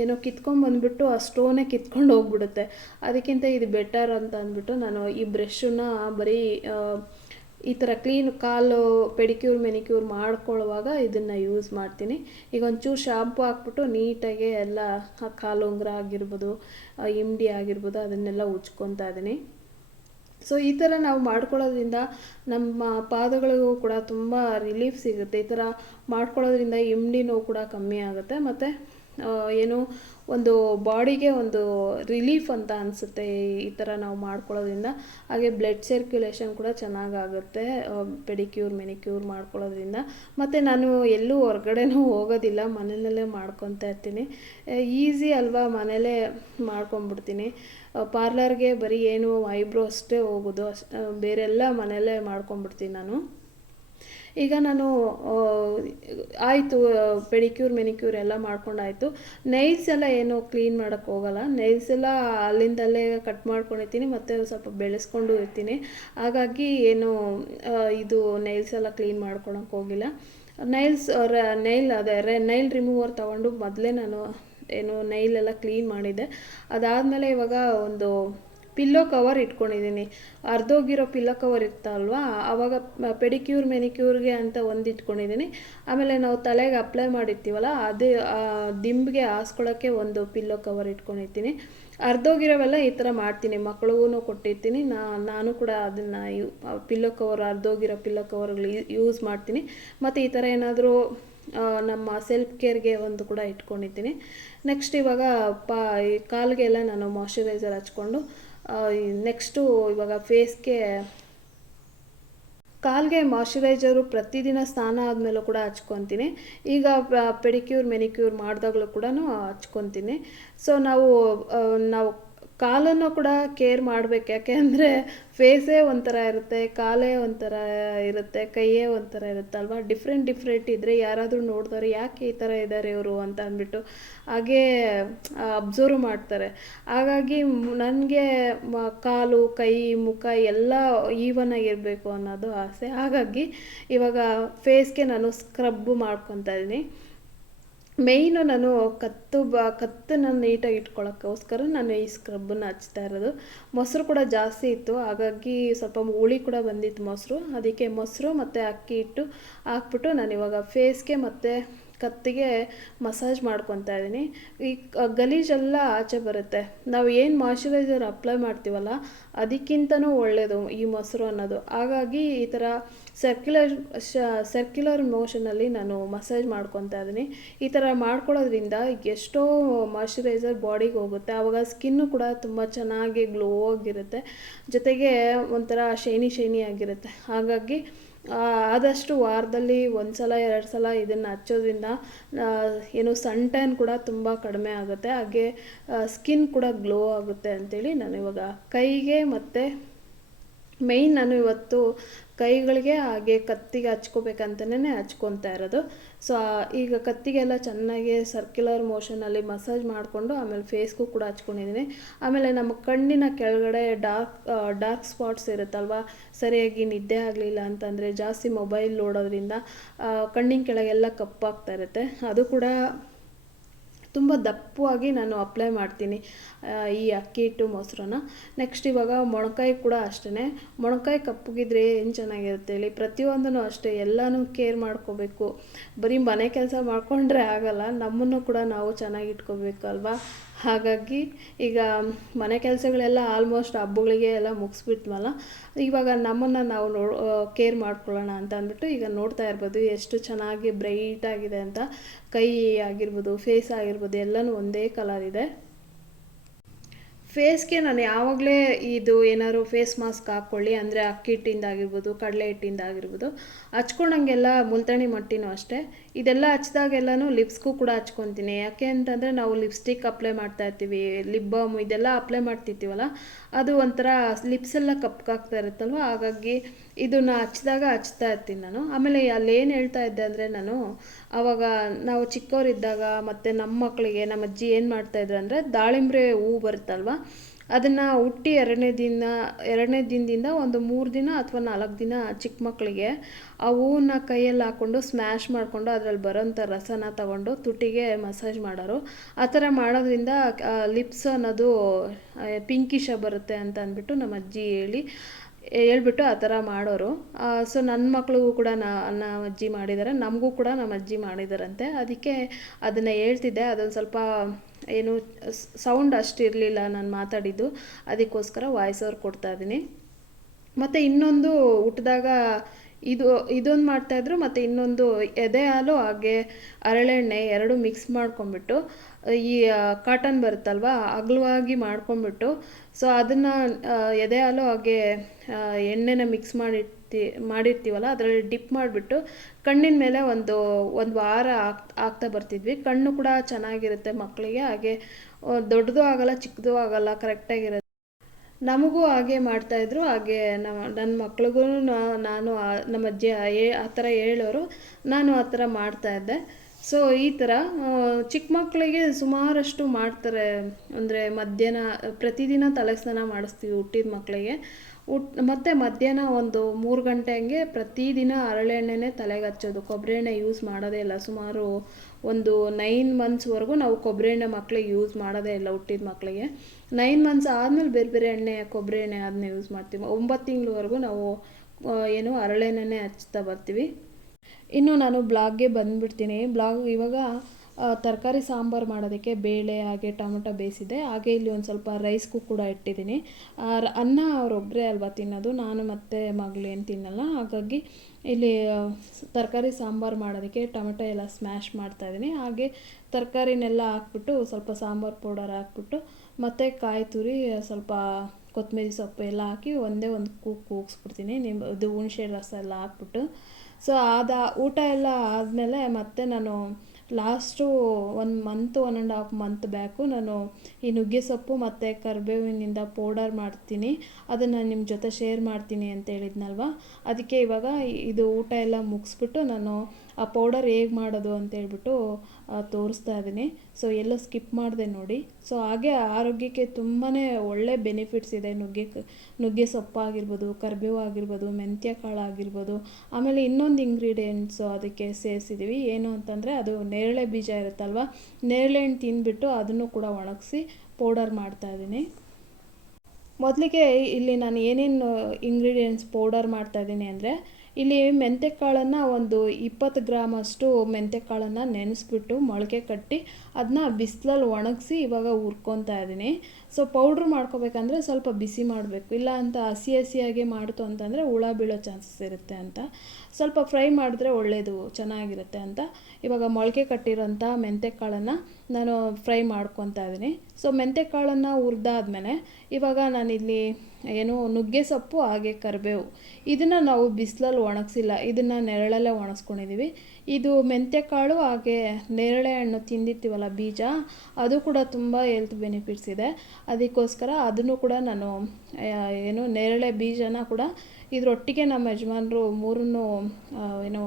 ಏನೋ ಕಿತ್ಕೊಂಡ್ಬಂದ್ಬಿಟ್ಟು ಆ ಸ್ಟೋನೇ ಕಿತ್ಕೊಂಡು ಹೋಗ್ಬಿಡುತ್ತೆ. ಅದಕ್ಕಿಂತ ಇದು ಬೆಟರ್ ಅಂತ ಅಂದ್ಬಿಟ್ಟು ನಾನು ಈ ಬ್ರಷನ್ನ ಬರೀ ಈ ಥರ ಕ್ಲೀನ್ ಕಾಲು ಪೆಡಿಕ್ಯೂರ್ ಮೆನಿಕ್ಯೂರ್ ಮಾಡ್ಕೊಳ್ಳುವಾಗ ಇದನ್ನು ಯೂಸ್ ಮಾಡ್ತೀನಿ. ಈಗ ಒಂಚೂರು ಶಾಂಪು ಹಾಕ್ಬಿಟ್ಟು ನೀಟಾಗಿ ಎಲ್ಲ ಕಾಲು ಉಂಗುರ ಆಗಿರ್ಬೋದು ಇಮ್ಡಿ ಆಗಿರ್ಬೋದು, ಅದನ್ನೆಲ್ಲ ಉಜ್ಕೊತಾ ಇದ್ದೀನಿ. ಸೊ ಈ ಥರ ನಾವು ಮಾಡ್ಕೊಳ್ಳೋದ್ರಿಂದ ನಮ್ಮ ಪಾದಗಳಿಗೂ ಕೂಡ ತುಂಬ ರಿಲೀಫ್ ಸಿಗುತ್ತೆ. ಈ ಥರ ಮಾಡ್ಕೊಳ್ಳೋದ್ರಿಂದ ಇಮ್ಡಿ ನೋವು ಕೂಡ ಕಮ್ಮಿ ಆಗುತ್ತೆ. ಮತ್ತು ಏನು, ಒಂದು ಬಾಡಿಗೆ ಒಂದು ರಿಲೀಫ್ ಅಂತ ಅನಿಸುತ್ತೆ ಈ ಥರ ನಾವು ಮಾಡ್ಕೊಳ್ಳೋದ್ರಿಂದ. ಹಾಗೆ ಬ್ಲಡ್ ಸರ್ಕ್ಯುಲೇಷನ್ ಕೂಡ ಚೆನ್ನಾಗಾಗುತ್ತೆ ಪೆಡಿಕ್ಯೂರ್, ಮೆನಿಕ್ಯೂರ್ ಮಾಡ್ಕೊಳ್ಳೋದ್ರಿಂದ. ಮತ್ತು ನಾನು ಎಲ್ಲೂ ಹೊರ್ಗಡೆನೂ ಹೋಗೋದಿಲ್ಲ, ಮನೆಯಲ್ಲೇ ಮಾಡ್ಕೊತಾ ಇರ್ತೀನಿ. ಈಸಿ ಅಲ್ವಾ ಮನೇಲೇ ಮಾಡ್ಕೊಂಬಿಡ್ತೀನಿ ಪಾರ್ಲರ್ಗೆ ಬರೀ ಏನು ಐಬ್ರೋ ಅಷ್ಟೇ ಹೋಗೋದು ಅಷ್ಟು ಬೇರೆಲ್ಲ ಮನೆಯಲ್ಲೇ ಮಾಡ್ಕೊಂಬಿಡ್ತೀನಿ ನಾನು. ಈಗ ನಾನು ಆಯಿತು ಪೆಡಿಕ್ಯೂರ್, ಮೆನಿಕ್ಯೂರ್ ಎಲ್ಲ ಮಾಡ್ಕೊಂಡಾಯಿತು. ನೈಲ್ಸ್ ಎಲ್ಲ ಏನು ಕ್ಲೀನ್ ಮಾಡೋಕ್ಕೆ ಹೋಗಲ್ಲ. ನೈಲ್ಸ್ ಎಲ್ಲ ಅಲ್ಲಿಂದಲ್ಲೇ ಕಟ್ ಮಾಡ್ಕೊಂಡಿರ್ತೀನಿ, ಮತ್ತು ಸ್ವಲ್ಪ ಬೆಳೆಸ್ಕೊಂಡು ಇರ್ತೀನಿ. ಹಾಗಾಗಿ ಏನು ಇದು ನೈಲ್ಸ್ ಎಲ್ಲ ಕ್ಲೀನ್ ಮಾಡ್ಕೊಳಕ್ಕೆ ಹೋಗಿಲ್ಲ. ನೈಲ್ಸ್ ನೈಲ್ ಅದೇ, ರೆ, ನೈಲ್ ರಿಮೂವರ್ ತೊಗೊಂಡು ಮೊದಲೇ ನಾನು ಏನು ನೈಲೆಲ್ಲ ಕ್ಲೀನ್ ಮಾಡಿದ್ದೆ. ಅದಾದಮೇಲೆ ಇವಾಗ ಒಂದು ಪಿಲ್ಲೋ ಕವರ್ ಇಟ್ಕೊಂಡಿದ್ದೀನಿ. ಅರ್ಧೋಗಿರೋ ಪಿಲ್ಲೋ ಕವರ್ ಇರ್ತಲ್ವಾ ಆವಾಗ ಪೆಡಿಕ್ಯೂರ್, ಮೆನಿಕ್ಯೂರ್ಗೆ ಅಂತ ಒಂದು ಇಟ್ಕೊಂಡಿದ್ದೀನಿ. ಆಮೇಲೆ ನಾವು ತಲೆಗೆ ಅಪ್ಲೈ ಮಾಡಿರ್ತೀವಲ್ಲ, ಅದೇ ದಿಂಬಿಗೆ ಹಾಸ್ಕೊಳ್ಳೋಕ್ಕೆ ಒಂದು ಪಿಲ್ಲೋ ಕವರ್ ಇಟ್ಕೊಂಡಿರ್ತೀನಿ. ಅರ್ಧೋಗಿರೋವೆಲ್ಲ ಈ ಥರ ಮಾಡ್ತೀನಿ ಮಕ್ಳಿಗೂ ಕೊಟ್ಟಿರ್ತೀನಿ. ನಾ, ನಾನು ಕೂಡ ಅದನ್ನು ಯು ಪಿಲ್ಲೋ ಕವರ್, ಅರ್ಧೋಗಿರೋ ಪಿಲ್ಲೋ ಕವರ್ಗಳು ಯೂಸ್ ಮಾಡ್ತೀನಿ. ಮತ್ತು ಈ ಥರ ಏನಾದರೂ ನಮ್ಮ ಸೆಲ್ಫ್ ಕೇರ್ಗೆ ಒಂದು ಕೂಡ ಇಟ್ಕೊಂಡಿದ್ದೀನಿ ನೆಕ್ಸ್ಟ್ ಇವಾಗ, ಪಾ ಕಾಲಿಗೆಲ್ಲ ನಾನು ಮಾಯ್ಶ್ಚರೈಸರ್ ಹಚ್ಕೊಂಡು ನೆಕ್ಸ್ಟು ಇವಾಗ ಫೇಸ್ಗೆ ಕಾಲಿಗೆ ಮಾಯಶ್ಚರೈಸರು ಪ್ರತಿದಿನ ಸ್ನಾನ ಆದಮೇಲೂ ಕೂಡ ಹಚ್ಕೊತೀನಿ. ಈಗ ಪೆಡಿಕ್ಯೂರ್, ಮೆನಿಕ್ಯೂರ್ ಮಾಡಿದಾಗಲೂ ಕೂಡ ಹಚ್ಕೊತೀನಿ. ಸೊ ನಾವು ನಾವು ಕಾಲನ್ನು ಕೂಡ ಕೇರ್ ಮಾಡಬೇಕು. ಯಾಕೆ ಅಂದರೆ ಫೇಸೇ ಒಂಥರ ಇರುತ್ತೆ, ಕಾಲೇ ಒಂಥರ ಇರುತ್ತೆ, ಕೈಯೇ ಒಂಥರ ಇರುತ್ತಲ್ವ ಡಿಫ್ರೆಂಟ್ ಡಿಫ್ರೆಂಟ್ ಇದ್ದರೆ ಯಾರಾದರೂ ನೋಡಿದವ್ರು ಯಾಕೆ ಈ ಥರ ಇದ್ದಾರೆ ಇವರು ಅಂತ ಅಂದ್ಬಿಟ್ಟು ಹಾಗೇ ಅಬ್ಸರ್ವ್ ಮಾಡ್ತಾರೆ. ಹಾಗಾಗಿ ನನಗೆ ಕಾಲು, ಕೈ, ಮುಖ ಎಲ್ಲ ಈವನ್ ಆಗಿರಬೇಕು ಅನ್ನೋದು ಆಸೆ. ಹಾಗಾಗಿ ಇವಾಗ ಫೇಸ್ಗೆ ನಾನು ಸ್ಕ್ರಬ್ ಮಾಡ್ಕೊತಾ ಇದ್ದೀನಿ. ಮೇಯ್ನು ನಾನು ಕತ್ತು ಬ, ಕತ್ತನ್ನು ನೀಟಾಗಿ ಇಟ್ಕೊಳ್ಳೋಕ್ಕೋಸ್ಕರ ನಾನು ಈ ಸ್ಕ್ರಬ್ಬನ್ನು ಹಚ್ತಾ ಇರೋದು. ಮೊಸರು ಕೂಡ ಜಾಸ್ತಿ ಇತ್ತು. ಹಾಗಾಗಿ ಸ್ವಲ್ಪ ಹುಳಿ ಕೂಡ ಬಂದಿತ್ತು ಮೊಸರು. ಅದಕ್ಕೆ ಮೊಸರು ಮತ್ತು ಅಕ್ಕಿ ಹಿಟ್ಟು ಹಾಕ್ಬಿಟ್ಟು ನಾನು ಇವಾಗ ಫೇಸ್ಗೆ ಮತ್ತು ಕತ್ತಿಗೆ ಮಸಾಜ್ ಮಾಡ್ಕೊತಾ ಇದ್ದೀನಿ. ಈ ಗಲೀಜೆಲ್ಲ ಆಚೆ ಬರುತ್ತೆ. ನಾವು ಏನು ಮಾಯ್ಶ್ಚರೈಸರ್ ಅಪ್ಲೈ ಮಾಡ್ತೀವಲ್ಲ, ಅದಕ್ಕಿಂತನೂ ಒಳ್ಳೆಯದು ಈ ಮೊಸರು ಅನ್ನೋದು. ಹಾಗಾಗಿ ಈ ಥರ ಸರ್ಕ್ಯುಲರ್ ಸರ್ಕ್ಯುಲರ್ ಮೋಷನಲ್ಲಿ ನಾನು ಮಸಾಜ್ ಮಾಡ್ಕೊತಾ ಇದ್ದೀನಿ. ಈ ಥರ ಮಾಡ್ಕೊಳ್ಳೋದ್ರಿಂದ ಎಷ್ಟೋ ಮಾಯ್ಶ್ಚರೈಸರ್ ಬಾಡಿಗೆ ಹೋಗುತ್ತೆ. ಆವಾಗ ಸ್ಕಿನ್ನು ಕೂಡ ತುಂಬ ಚೆನ್ನಾಗಿ ಗ್ಲೋ ಆಗಿರುತ್ತೆ. ಜೊತೆಗೆ ಒಂಥರ ಶೈನಿ ಶೈನಿ ಆಗಿರುತ್ತೆ. ಹಾಗಾಗಿ ಆದಷ್ಟು ವಾರದಲ್ಲಿ ಒಂದು ಸಲ ಎರಡು ಸಲ ಇದನ್ನು ಹಚ್ಚೋದ್ರಿಂದ ಏನು ಸನ್ ಟ್ಯಾನ್ ಕೂಡ ತುಂಬ ಕಡಿಮೆ ಆಗುತ್ತೆ. ಹಾಗೆ ಸ್ಕಿನ್ ಕೂಡ ಗ್ಲೋ ಆಗುತ್ತೆ ಅಂತೇಳಿ ನಾನು ಇವಾಗ ಕೈಗೆ ಮತ್ತು ಮೇಯ್ನ್ ನಾನು ಇವತ್ತು ಕೈಗಳಿಗೆ ಹಾಗೆ ಕತ್ತಿಗೆ ಹಚ್ಕೋಬೇಕಂತಲೇ ಹಚ್ಕೊತಾ ಇರೋದು. ಸೊ ಈಗ ಕತ್ತಿಗೆಲ್ಲ ಚೆನ್ನಾಗಿ ಸರ್ಕ್ಯುಲರ್ ಮೋಷನಲ್ಲಿ ಮಸಾಜ್ ಮಾಡಿಕೊಂಡು ಆಮೇಲೆ ಫೇಸ್ಗೂ ಕೂಡ ಹಚ್ಕೊಂಡಿದ್ದೀನಿ. ಆಮೇಲೆ ನಮ್ಮ ಕಣ್ಣಿನ ಕೆಳಗಡೆ ಡಾರ್ಕ್ ಡಾರ್ಕ್ ಸ್ಪಾಟ್ಸ್ ಇರುತ್ತಲ್ವ? ಸರಿಯಾಗಿ ನಿದ್ದೆ ಆಗಲಿಲ್ಲ ಅಂತಂದರೆ ಜಾಸ್ತಿ ಮೊಬೈಲ್ ನೋಡೋದ್ರಿಂದ ಕಣ್ಣಿನ ಕೆಳಗೆಲ್ಲ ಕಪ್ಪಾಗ್ತಾ ಇರುತ್ತೆ. ಅದು ಕೂಡ ತುಂಬ ದಪ್ಪವಾಗಿ ನಾನು ಅಪ್ಲೈ ಮಾಡ್ತೀನಿ ಈ ಅಕ್ಕಿ ಹಿಟ್ಟು ಮೊಸರನ್ನ. ನೆಕ್ಸ್ಟ್ ಇವಾಗ ಮೊಣಕಾಯಿ ಕೂಡ ಅಷ್ಟೇ ಮೊಣಕಾಯಿ ಕಪ್ಪುಗಿದ್ರೆ ಏನು ಚೆನ್ನಾಗಿರುತ್ತೆ ಹೇಳಿ? ಪ್ರತಿಯೊಂದನ್ನು ಅಷ್ಟೇ, ಎಲ್ಲನೂ ಕೇರ್ ಮಾಡ್ಕೋಬೇಕು. ಬರೀ ಮನೆ ಕೆಲಸ ಮಾಡಿಕೊಂಡ್ರೆ ಆಗಲ್ಲ, ನಮ್ಮನ್ನು ಕೂಡ ನಾವು ಚೆನ್ನಾಗಿ ಇಟ್ಕೋಬೇಕು ಅಲ್ವಾ? ಹಾಗಾಗಿ ಈಗ ಮನೆ ಕೆಲಸಗಳೆಲ್ಲ ಆಲ್ಮೋಸ್ಟ್ ಹಬ್ಬಗಳಿಗೆ ಎಲ್ಲ ಮುಗಿಸ್ಬಿಟ್ವಲ್ಲ, ಇವಾಗ ನಮ್ಮನ್ನು ನಾವು ನೋ ಕೇರ್ ಮಾಡ್ಕೊಳ್ಳೋಣ ಅಂತ ಅಂದ್ಬಿಟ್ಟು ಈಗ ನೋಡ್ತಾ ಇರ್ಬೋದು ಎಷ್ಟು ಚೆನ್ನಾಗಿ ಬ್ರೈಟ್ ಆಗಿದೆ ಅಂತ. ಕೈ ಆಗಿರ್ಬೋದು ಫೇಸ್ ಆಗಿರ್ಬೋದು ಎಲ್ಲನೂ ಒಂದೇ ಕಲರ್ ಇದೆ. ಫೇಸ್ಗೆ ನಾನು ಯಾವಾಗಲೇ ಇದು ಏನಾದ್ರು ಫೇಸ್ ಮಾಸ್ಕ್ ಹಾಕ್ಕೊಳ್ಳಿ ಅಂದರೆ ಅಕ್ಕಿ ಹಿಟ್ಟಿಂದ ಆಗಿರ್ಬೋದು, ಕಡಲೆ ಹಿಟ್ಟಿಂದ ಆಗಿರ್ಬೋದು, ಹಚ್ಕೊಂಡಂಗೆಲ್ಲ ಮುಲ್ತಾಣಿ ಮಟ್ಟಿನೂ ಅಷ್ಟೇ. ಇದೆಲ್ಲ ಹಚ್ಚಿದಾಗೆಲ್ಲನೂ ಲಿಪ್ಸ್ಗೂ ಕೂಡ ಹಚ್ಕೊತೀನಿ. ಯಾಕೆ ಅಂತಂದರೆ ನಾವು ಲಿಪ್ಸ್ಟಿಕ್ ಅಪ್ಲೈ ಮಾಡ್ತಾ ಇರ್ತೀವಿ ಲಿಪ್ ಬಾಮ್ ಇದೆಲ್ಲ ಅಪ್ಲೈ ಮಾಡ್ತಿರ್ತೀವಲ್ಲ ಅದು ಒಂಥರ ಸ್ಲಿಪ್ಸ್ ಎಲ್ಲ ಕಪ್ಪಗಾಗ್ತಾ ಇರುತ್ತಲ್ವ? ಹಾಗಾಗಿ ಇದನ್ನು ಹಚ್ಚಿದಾಗ ಹಚ್ತಾ ಇರ್ತೀನಿ ನಾನು. ಆಮೇಲೆ ಅಲ್ಲಿ ಏನು ಹೇಳ್ತಾ ಇದ್ದೆ ಅಂದರೆ ನಾನು ಆವಾಗ ನಾವು ಚಿಕ್ಕವರಿದ್ದಾಗ ಮತ್ತು ನಮ್ಮ ಮಕ್ಕಳಿಗೆ ನಮ್ಮ ಅಜ್ಜಿ ಏನು ಮಾಡ್ತಾಯಿದ್ರು ಅಂದರೆ ದಾಳಿಂಬೆ ಹೂವು ಬರುತ್ತಲ್ವ? ಅದನ್ನು ಹುಟ್ಟಿ ಎರಡನೇ ದಿನ, ಎರಡನೇ ದಿನದಿಂದ ಒಂದು ಮೂರು ದಿನ ಅಥವಾ ನಾಲ್ಕು ದಿನ ಚಿಕ್ಕ ಮಕ್ಕಳಿಗೆ ಆ ಹೂವನ್ನ ಕೈಯಲ್ಲಿ ಹಾಕ್ಕೊಂಡು ಸ್ಮ್ಯಾಶ್ ಮಾಡಿಕೊಂಡು ಅದರಲ್ಲಿ ಬರೋಂಥ ರಸನ ತಗೊಂಡು ತುಟಿಗೆ ಮಸಾಜ್ ಮಾಡೋರು. ಆ ಥರ ಮಾಡೋದ್ರಿಂದ ಲಿಪ್ಸ್ ಅನ್ನೋದು ಪಿಂಕಿಶ ಬರುತ್ತೆ ಅಂತ ಅಂದ್ಬಿಟ್ಟು ನಮ್ಮ ಅಜ್ಜಿ ಹೇಳಿ. ಹೇಳ್ಬಿಟ್ಟು ಆ ಥರ ಮಾಡೋರು. ಸೊ ನನ್ನ ಮಕ್ಳಿಗೂ ಕೂಡ ನಮ್ಮ ಅಜ್ಜಿ ಮಾಡಿದ್ದಾರೆ ನಮಗೂ ಕೂಡ ನಮ್ಮ ಅಜ್ಜಿ ಮಾಡಿದಾರಂತೆ. ಅದಕ್ಕೆ ಅದನ್ನು ಹೇಳ್ತಿದ್ದೆ. ಅದೊಂದು ಸ್ವಲ್ಪ ಏನು ಸೌಂಡ್ ಅಷ್ಟು ಇರಲಿಲ್ಲ ನಾನು ಮಾತಾಡಿದ್ದು. ಅದಕ್ಕೋಸ್ಕರ ವಾಯ್ಸ್ ಓವರ್ ಕೊಡ್ತಾ ಇದ್ದೀನಿ. ಮತ್ತು ಇನ್ನೊಂದು ಹುಟ್ಟಿದಾಗ ಇದು, ಇದೊಂದು ಮಾಡ್ತಾಯಿದ್ರು ಮತ್ತು ಇನ್ನೊಂದು ಎದೆ ಹಾಲು ಹಾಗೆ ಹರಳೆಣ್ಣೆ ಎರಡು ಮಿಕ್ಸ್ ಮಾಡ್ಕೊಂಬಿಟ್ಟು ಈ ಕಾಟನ್ ಬರುತ್ತಲ್ವ, ಅಗಲವಾಗಿ ಮಾಡ್ಕೊಂಡ್ಬಿಟ್ಟು ಸೊ ಅದನ್ನು ಎದೆ ಹಾಲು ಹಾಗೆ ಎಣ್ಣೆನ ಮಿಕ್ಸ್ ಮಾಡಿರ್ತಿ ಮಾಡಿರ್ತೀವಲ್ಲ, ಅದರಲ್ಲಿ ಡಿಪ್ ಮಾಡಿಬಿಟ್ಟು, ಕಣ್ಣಿನ ಮೇಲೆ ಒಂದು ಒಂದು ವಾರ ಹಾಕ್ ಹಾಕ್ತಾ ಬರ್ತಿದ್ವಿ. ಕಣ್ಣು ಕೂಡ ಚೆನ್ನಾಗಿರುತ್ತೆ ಮಕ್ಕಳಿಗೆ, ಹಾಗೆ ದೊಡ್ಡದೂ ಆಗಲ್ಲ, ಚಿಕ್ಕದು ಆಗಲ್ಲ ಕರೆಕ್ಟಾಗಿರುತ್ತೆ ನಮಗೂ ಹಾಗೆ ಮಾಡ್ತಾಯಿದ್ರು ಹಾಗೆ ನಮ್ಮ ನನ್ನ ಮಕ್ಳಿಗೂ ನಾನು ನಮ್ಮ ಅಜ್ಜಿ ಆ ಥರ ಹೇಳೋರು, ನಾನು ಆ ಥರ ಮಾಡ್ತಾಯಿದ್ದೆ ಸೊ ಈ ಥರ ಚಿಕ್ಕ ಮಕ್ಕಳಿಗೆ ಸುಮಾರಷ್ಟು ಮಾಡ್ತಾರೆ. ಅಂದರೆ ಮಧ್ಯಾಹ್ನ, ಪ್ರತಿದಿನ ತಲೆ ಸ್ನಾನ ಮಾಡಿಸ್ತೀವಿ ಹುಟ್ಟಿದ ಮಕ್ಕಳಿಗೆ ಹುಟ್, ಮತ್ತು ಮಧ್ಯಾಹ್ನ ಒಂದು ಮೂರು ಗಂಟೆ ಹಂಗೆ ಪ್ರತಿದಿನ ಹರಳೆಣ್ಣೆನೇ ತಲೆಗೆ ಹಚ್ಚೋದು. ಕೊಬ್ಬರಿ ಎಣ್ಣೆ ಯೂಸ್ ಮಾಡೋದೇ ಇಲ್ಲ. ಸುಮಾರು ಒಂದು ನೈನ್ ಮಂತ್ಸ್ವರೆಗೂ ನಾವು ಕೊಬ್ಬರಿ ಎಣ್ಣೆ ಮಕ್ಕಳಿಗೆ ಯೂಸ್ ಮಾಡೋದೇ ಇಲ್ಲ ಹುಟ್ಟಿದ ಮಕ್ಕಳಿಗೆ ನೈನ್ ಮಂತ್ಸ್ ಆದಮೇಲೆ ಬೇರೆ ಬೇರೆ ಎಣ್ಣೆ, ಕೊಬ್ಬರಿ ಎಣ್ಣೆ ಅದನ್ನ ಯೂಸ್ ಮಾಡ್ತೀವಿ. ಒಂಬತ್ತು ತಿಂಗಳವರೆಗೂ ನಾವು ಏನು ಹರಳೆಣ್ಣೆನೇ ಹಚ್ತಾ ಬರ್ತೀವಿ. ಇನ್ನು ನಾನು ಬ್ಲಾಗ್ಗೆ ಬಂದುಬಿಡ್ತೀನಿ. ಬ್ಲಾಗ್ ಇವಾಗ ತರಕಾರಿ ಸಾಂಬಾರು ಮಾಡೋದಕ್ಕೆ ಬೇಳೆ, ಹಾಗೆ ಟೊಮೊಟೊ ಬೇಯಿಸಿದೆ. ಹಾಗೆ ಇಲ್ಲಿ ಒಂದು ಸ್ವಲ್ಪ ರೈಸ್ಗೂ ಕೂಡ ಇಟ್ಟಿದ್ದೀನಿ. ಅನ್ನ ಅವರೊಬ್ಬರೇ ಅಲ್ವಾ ತಿನ್ನೋದು, ನಾನು ಮತ್ತು ಮಗಳೇನು ತಿನ್ನಲ್ಲ. ಹಾಗಾಗಿ ಇಲ್ಲಿ ತರಕಾರಿ ಸಾಂಬಾರು ಮಾಡೋದಕ್ಕೆ ಟೊಮೆಟೊ ಎಲ್ಲ ಸ್ಮ್ಯಾಶ್ ಮಾಡ್ತಾಯಿದ್ದೀನಿ ಹಾಗೆ ತರಕಾರಿನೆಲ್ಲ ಹಾಕ್ಬಿಟ್ಟು, ಸ್ವಲ್ಪ ಸಾಂಬಾರು ಪೌಡರ್ ಹಾಕ್ಬಿಟ್ಟು, ಮತ್ತು ಕಾಯಿ ತುರಿ, ಸ್ವಲ್ಪ ಕೊತ್ತಂಬರಿ ಸೊಪ್ಪು ಎಲ್ಲ ಹಾಕಿ ಒಂದೇ ಒಂದು ಕೂಕ್ ಕೂಗಿಸ್ಬಿಡ್ತೀನಿ. ನಿಮ್ಮ ಇದು ಹುಣಸೆ ರಸ ಎಲ್ಲ ಹಾಕ್ಬಿಟ್ಟು. ಸೊ ಆದ ಊಟ ಎಲ್ಲ ಆದಮೇಲೆ ಮತ್ತೆ ನಾನು ಲಾಸ್ಟು ಒಂದು month one and half month back ನಾನು ಈ ನುಗ್ಗೆ ಸೊಪ್ಪು ಮತ್ತು ಕರಿಬೇವಿನಿಂದ ಪೌಡರ್ ಮಾಡ್ತೀನಿ. ಅದನ್ನು ನಿಮ್ಮ ಜೊತೆ ಶೇರ್ ಮಾಡ್ತೀನಿ ಅಂತ ಹೇಳಿದ್ನಲ್ವ? ಅದಕ್ಕೆ ಇವಾಗ ಇದು ಊಟ ಎಲ್ಲ ಮುಗಿಸ್ಬಿಟ್ಟು ನಾನು ಆ ಪೌಡರ್ ಹೇಗೆ ಮಾಡೋದು ಅಂತ ಹೇಳ್ಬಿಟ್ಟು ತೋರಿಸ್ತಾ ಇದ್ದೀನಿ ಸೊ ಎಲ್ಲ ಸ್ಕಿಪ್ ಮಾಡಿದೆ ನೋಡಿ. ಸೊ ಹಾಗೆ ಆರೋಗ್ಯಕ್ಕೆ ತುಂಬಾ ಒಳ್ಳೆ ಬೆನಿಫಿಟ್ಸ್ ಇದೆ. ನುಗ್ಗೆ ನುಗ್ಗೆ ಸೊಪ್ಪು ಆಗಿರ್ಬೋದು ಕರಿಬೇವು ಆಗಿರ್ಬೋದು, ಮೆಂತ್ಯ ಕಾಳು ಆಗಿರ್ಬೋದು. ಆಮೇಲೆ ಇನ್ನೊಂದು ಇಂಗ್ರೀಡಿಯೆಂಟ್ಸು ಅದಕ್ಕೆ ಸೇರಿಸಿದ್ದೀವಿ ಏನು ಅಂತಂದರೆ, ಅದು ನೇರಳೆ ಬೀಜ ಇರುತ್ತಲ್ವ, ನೇರಳೆ ಹಣ್ಣು ತಿಂದ್ಬಿಟ್ಟು ಅದನ್ನು ಕೂಡ ಒಣಗಿಸಿ ಪೌಡರ್ ಮಾಡ್ತಾ ಇದ್ದೀನಿ ಮೊದಲಿಗೆ ಇಲ್ಲಿ ನಾನು ಏನೇನು ಇಂಗ್ರೀಡಿಯೆಂಟ್ಸ್ ಪೌಡರ್ ಮಾಡ್ತಾಯಿದ್ದೀನಿ ಅಂದರೆ ಇಲ್ಲಿ ಮೆಂತ್ಯಕಾಳನ್ನು ಒಂದು ಇಪ್ಪತ್ತು ಗ್ರಾಮ್ ಅಷ್ಟು ಮೆಂತ್ಯಕಾಳನ್ನು ನೆನೆಸ್ಬಿಟ್ಟು ಮೊಳಕೆ ಕಟ್ಟಿ ಅದನ್ನ ಬಿಸಿಲಲ್ಲಿ ಒಣಗಿಸಿ ಇವಾಗ ಹುರ್ಕೊತಾ ಇದ್ದೀನಿ ಸೊ ಪೌಡ್ರ್ ಮಾಡ್ಕೋಬೇಕಂದ್ರೆ ಸ್ವಲ್ಪ ಬಿಸಿ ಮಾಡಬೇಕು. ಇಲ್ಲ ಅಂತ ಹಸಿ ಹಸಿಯಾಗಿ ಮಾಡಿತು ಅಂತಂದರೆ ಹುಳ ಬೀಳೋ ಚಾನ್ಸಸ್ ಇರುತ್ತೆ ಅಂತ. ಸ್ವಲ್ಪ ಫ್ರೈ ಮಾಡಿದ್ರೆ ಒಳ್ಳೆಯದು ಚೆನ್ನಾಗಿರುತ್ತೆ ಅಂತ. ಇವಾಗ ಮೊಳಕೆ ಕಟ್ಟಿರೋಂಥ ಮೆಂತ್ಯಕಾಳನ್ನು ನಾನು ಫ್ರೈ ಮಾಡ್ಕೊತಾ ಇದ್ದೀನಿ. ಸೊ ಮೆಂತ್ಯಕಾಳನ್ನು ಹುರಿದಾದ್ಮೇಲೆ ಇವಾಗ ನಾನಿಲ್ಲಿ ಏನು ನುಗ್ಗೆ ಸೊಪ್ಪು, ಹಾಗೆ ಕರಿಬೇವು. ಇದನ್ನು ನಾವು ಬಿಸಿಲಲ್ಲಿ ಒಣಗಿಸಿಲ್ಲ. ಇದನ್ನು ನೆರಳಲ್ಲೇ ಒಣಗಿಸ್ಕೊಂಡಿದ್ದೀವಿ ಇದು ಮೆಂತ್ಯಕಾಳು ಹಾಗೆ ನೇರಳೆ ಹಣ್ಣು ತಿಂದಿರ್ತೀವಲ್ಲ ಬೀಜ, ಅದು ಕೂಡ ತುಂಬ ಹೆಲ್ತ್ ಬೆನಿಫಿಟ್ಸ್ ಇದೆ. ಅದಕ್ಕೋಸ್ಕರ ಅದನ್ನು ಕೂಡ ನಾನು ಏನು ನೇರಳೆ ಬೀಜನ ಕೂಡ ಇದರೊಟ್ಟಿಗೆ ನಮ್ಮ ಯಜಮಾನರು ಮೂರನ್ನು ಏನು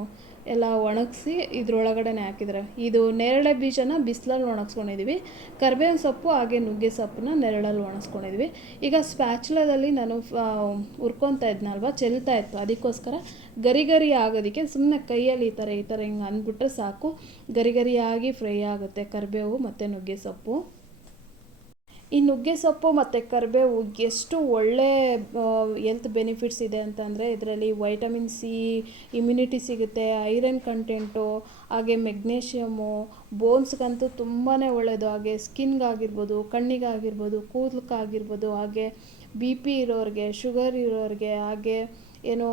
ಎಲ್ಲ ಒಣಗಿಸಿ ಇದ್ರೊಳಗಡೆನೆ ಹಾಕಿದ್ರೆ. ಇದು ನೇರಳೆ ಬೀಜನ ಬಿಸಿಲಲ್ಲಿ ಒಣಗಿಸ್ಕೊಂಡಿದ್ದೀವಿ ಕರಿಬೇವಿನ ಸೊಪ್ಪು ಹಾಗೆ ನುಗ್ಗೆ ಸೊಪ್ಪನ್ನ ನೆರಳಲ್ಲಿ ಒಣಗಿಸ್ಕೊಂಡಿದ್ವಿ. ಈಗ ಸ್ಪ್ಯಾಚುಲದಲ್ಲಿ ನಾನು ಹುರ್ಕೊತಾ ಇದ್ನಲ್ವ, ಚೆಲ್ತಾ ಇತ್ತು. ಅದಕ್ಕೋಸ್ಕರ ಗರಿ ಗರಿ ಆಗೋದಕ್ಕೆ ಸುಮ್ಮನೆ ಕೈಯಲ್ಲಿ ಈ ಥರ ಈ ಥರ ಹಿಂಗೆ ಅಂದ್ಬಿಟ್ರೆ ಸಾಕು. ಗರಿ ಗರಿಯಾಗಿ ಫ್ರೈ ಆಗುತ್ತೆ ಕರಿಬೇವು ಮತ್ತು ನುಗ್ಗೆ ಸೊಪ್ಪು. ಈ ನುಗ್ಗೆ ಸೊಪ್ಪು ಮತ್ತು ಕರಿಬೇವು ಎಷ್ಟು ಒಳ್ಳೆ ಎಲ್ತ್ ಬೆನಿಫಿಟ್ಸ್ ಇದೆ ಅಂತಂದರೆ ಇದರಲ್ಲಿ ವೈಟಮಿನ್ ಸಿ ಇಮ್ಯುನಿಟಿ ಸಿಗುತ್ತೆ ಐರನ್ ಕಂಟೆಂಟು ಹಾಗೆ ಮೆಗ್ನೇಷಿಯಮು ಬೋನ್ಸ್ಗಂತೂ ತುಂಬಾ ಒಳ್ಳೆಯದು ಹಾಗೆ ಸ್ಕಿನ್ಗಾಗಿರ್ಬೋದು ಕಣ್ಣಿಗಾಗಿರ್ಬೋದು, ಕೂದಲಕ್ಕಾಗಿರ್ಬೋದು, ಹಾಗೆ ಬಿ ಪಿ ಇರೋರಿಗೆ ಶುಗರ್ ಇರೋರಿಗೆ, ಹಾಗೆ ಏನು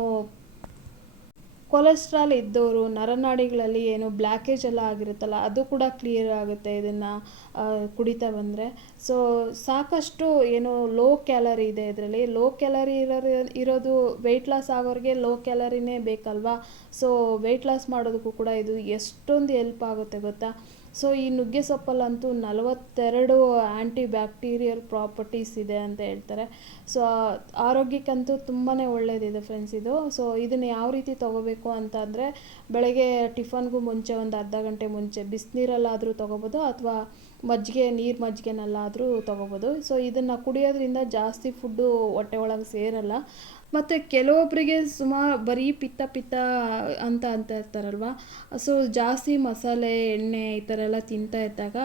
ಕೊಲೆಸ್ಟ್ರಾಲ್ ಇದ್ದವರು ನರನಾಡಿಗಳಲ್ಲಿ ಏನು ಬ್ಲ್ಯಾಕೇಜ್ ಎಲ್ಲ ಆಗಿರುತ್ತಲ್ಲ, ಅದು ಕೂಡ ಕ್ಲಿಯರ್ ಆಗುತ್ತೆ ಇದನ್ನು ಕುಡಿತಾ ಬಂದರೆ. ಸೊ ಸಾಕಷ್ಟು ಏನು ಲೋ ಕ್ಯಾಲರಿ ಇದೆ ಇದರಲ್ಲಿ. ಲೋ ಕ್ಯಾಲರಿ ಇರೋದು ವೆಯ್ಟ್ ಲಾಸ್ ಆಗೋರಿಗೆ ಲೋ ಕ್ಯಾಲರಿನೇ ಬೇಕಲ್ವಾ? ಸೊ ವೆಯ್ಟ್ ಲಾಸ್ ಮಾಡೋದಕ್ಕೂ ಕೂಡ ಇದು ಎಷ್ಟೊಂದು ಹೆಲ್ಪ್ ಆಗುತ್ತೆ ಗೊತ್ತಾ? ಸೊ ಈ ನುಗ್ಗೆ ಸೊಪ್ಪಲ್ಲಂತೂ ನಲವತ್ತೆರಡು ಆ್ಯಂಟಿ ಬ್ಯಾಕ್ಟೀರಿಯಲ್ ಪ್ರಾಪರ್ಟೀಸ್ ಇದೆ ಅಂತ ಹೇಳ್ತಾರೆ. ಸೊ ಆರೋಗ್ಯಕ್ಕಂತೂ ತುಂಬಾ ಒಳ್ಳೆಯದಿದೆ ಫ್ರೆಂಡ್ಸ್ ಇದು. ಸೊ ಇದನ್ನು ಯಾವ ರೀತಿ ತೊಗೋಬೇಕು ಅಂತ ಅಂದರೆ ಬೆಳಗ್ಗೆ ಟಿಫನ್ಗೂ ಮುಂಚೆ ಒಂದು ಅರ್ಧ ಗಂಟೆ ಮುಂಚೆ ಬಿಸಿನೀರಲ್ಲಾದರೂ ತೊಗೋಬೋದು ಅಥವಾ ಮಜ್ಜಿಗೆ, ನೀರು ಮಜ್ಜಿಗೆನಲ್ಲಾದರೂ ತೊಗೋಬೋದು. ಸೊ ಇದನ್ನು ಕುಡಿಯೋದ್ರಿಂದ ಜಾಸ್ತಿ ಫುಡ್ಡು ಹೊಟ್ಟೆ ಒಳಗೆ ಸೇರಲ್ಲ. ಮತ್ತು ಕೆಲವೊಬ್ಬರಿಗೆ ಸುಮಾರು ಬರೀ ಪಿತ್ತ ಪಿತ್ತ ಅಂತ ಅಂತ ಇರ್ತಾರಲ್ವ? ಸೊ ಜಾಸ್ತಿ ಮಸಾಲೆ, ಎಣ್ಣೆ ಈ ಥರ ಎಲ್ಲ ತಿಂತಾ ಇದ್ದಾಗ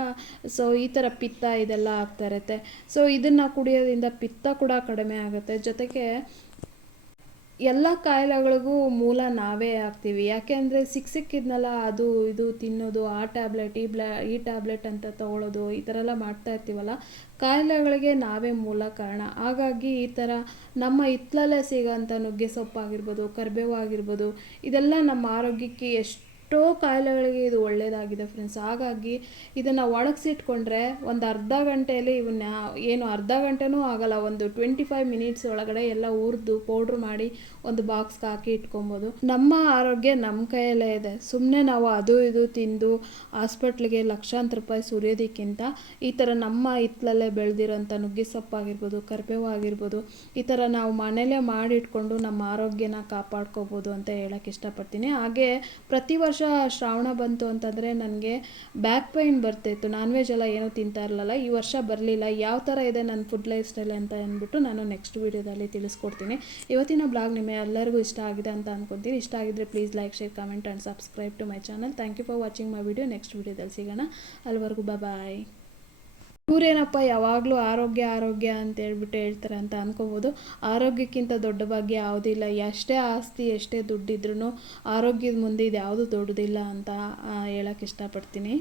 ಸೊ ಈ ಥರ ಪಿತ್ತ ಇದೆಲ್ಲ ಆಗ್ತಾ ಇರುತ್ತೆ. ಸೊ ಇದನ್ನು ಕುಡಿಯೋದ್ರಿಂದ ಪಿತ್ತ ಕೂಡ ಕಡಿಮೆ ಆಗುತ್ತೆ. ಜೊತೆಗೆ ಎಲ್ಲ ಕಾಯಿಲೆಗಳಿಗೂ ಮೂಲ ನಾವೇ ಆಗ್ತೀವಿ. ಯಾಕೆ ಅಂದರೆ ಸಿಕ್ಕ ಸಿಕ್ಕಿದ್ನಲ್ಲ, ಅದು ಇದು ತಿನ್ನೋದು, ಆ ಟ್ಯಾಬ್ಲೆಟ್, ಈ ಬ್ಲಾ, ಈ ಟ್ಯಾಬ್ಲೆಟ್ ಅಂತ ತೊಗೊಳೋದು, ಈ ಥರ ಎಲ್ಲ ಮಾಡ್ತಾ ಇರ್ತೀವಲ್ಲ, ಕಾಯಿಲೆಗಳಿಗೆ ನಾವೇ ಮೂಲ ಕಾರಣ. ಹಾಗಾಗಿ ಈ ಥರ ನಮ್ಮ ಹಿತ್ತಲಲ್ಲೇ ಸಿಗೋಂಥ ನುಗ್ಗೆ ಸೊಪ್ಪಾಗಿರ್ಬೋದು, ಕರ್ಬೇವು ಆಗಿರ್ಬೋದು, ಇದೆಲ್ಲ ನಮ್ಮ ಆರೋಗ್ಯಕ್ಕೆ ಎಷ್ಟು ಎಷ್ಟೋ ಕಾಯಿಲೆಗಳಿಗೆ ಇದು ಒಳ್ಳೆಯದಾಗಿದೆ ಫ್ರೆಂಡ್ಸ್ ಹಾಗಾಗಿ ಇದನ್ನು ಒಣಗಿಸಿಟ್ಕೊಂಡ್ರೆ ಒಂದು ಅರ್ಧ ಗಂಟೆಯಲ್ಲಿ ಇವನ್ನ ಏನು ಅರ್ಧ ಗಂಟೆನೂ ಆಗಲ್ಲ, ಒಂದು ಟ್ವೆಂಟಿ ಫೈವ್ ಮಿನಿಟ್ಸ್ ಒಳಗಡೆ ಎಲ್ಲ ಹುರಿದು ಪೌಡ್ರ್ ಮಾಡಿ ಒಂದು ಬಾಕ್ಸ್ಗೆ ಹಾಕಿ ಇಟ್ಕೊಬೋದು. ನಮ್ಮ ಆರೋಗ್ಯ ನಮ್ಮ ಕೈಯಲ್ಲೇ ಇದೆ. ಸುಮ್ಮನೆ ನಾವು ಅದು ಇದು ತಿಂದು ಹಾಸ್ಪಿಟ್ಲಿಗೆ ಲಕ್ಷಾಂತರ ರೂಪಾಯಿ ಸುರಿಯೋದಕ್ಕಿಂತ ಈ ಥರ ನಮ್ಮ ಹಿತ್ತಲಲ್ಲೇ ಬೆಳೆದಿರೋಂಥ ನುಗ್ಗೆ ಸೊಪ್ಪಾಗಿರ್ಬೋದು ಕರಿಬೇವು ಆಗಿರ್ಬೋದು, ಈ ಥರ ನಾವು ಮನೇಲೇ ಮಾಡಿಟ್ಕೊಂಡು ನಮ್ಮ ಆರೋಗ್ಯನ ಕಾಪಾಡ್ಕೋಬೋದು ಅಂತ ಹೇಳಕ್ಕೆ ಇಷ್ಟಪಡ್ತೀನಿ. ಹಾಗೆ ಪ್ರತಿ ವರ್ಷ ಶ್ರಾವಣ ಬಂತು ಅಂತಂದರೆ ನನಗೆ ಬ್ಯಾಕ್ ಪೈನ್ ಬರ್ತಾಯಿತ್ತು ನಾನ್ ವೆಜ್ ಎಲ್ಲ ಏನೂ ತಿಂತಾ ಇರಲಿಲ್ಲ, ಈ ವರ್ಷ ಬರಲಿಲ್ಲ. ಯಾವ ಥರ ಇದೆ ನನ್ನ ಫುಡ್ ಲೈಫ್ ಸ್ಟೈಲ್ ಅಂತ ಅಂದ್ಬಿಟ್ಟು ನಾನು ನೆಕ್ಸ್ಟ್ ವೀಡಿಯೋದಲ್ಲಿ ತಿಳಿಸ್ಕೊಡ್ತೀನಿ. ಇವತ್ತಿನ ಬ್ಲಾಗ್ ನಿಮಗೆ ಎಲ್ಲರಿಗೂ ಇಷ್ಟ ಆಗಿದೆ ಅಂತ ಅಂದ್ಕೊತೀನಿ ಇಷ್ಟ ಆಗಿದ್ರೆ please like share comment and subscribe to my channel thank you for watching my video next ವೀಡಿಯೋದಲ್ಲಿ ಸಿಗೋಣ. ಅಲ್ಲಿವರೆಗೂ ಬಾಯ್ ಇವರೇನಪ್ಪ ಯಾವಾಗಲೂ ಆರೋಗ್ಯ ಆರೋಗ್ಯ ಅಂತ ಹೇಳ್ಬಿಟ್ಟು ಹೇಳ್ತಾರೆ ಅಂತ ಅನ್ಕೋಬೋದು. ಆರೋಗ್ಯಕ್ಕಿಂತ ದೊಡ್ಡ ಭಾಗ್ಯ ಯಾವುದಿಲ್ಲ ಎಷ್ಟೇ ಆಸ್ತಿ, ಎಷ್ಟೇ ದುಡ್ಡಿದ್ರೂ ಆರೋಗ್ಯದ ಮುಂದೆ ಇದು ಯಾವುದು ದೊಡ್ಡದಿಲ್ಲ ಅಂತ ಹೇಳಕ್ಕೆ ಇಷ್ಟಪಡ್ತೀನಿ.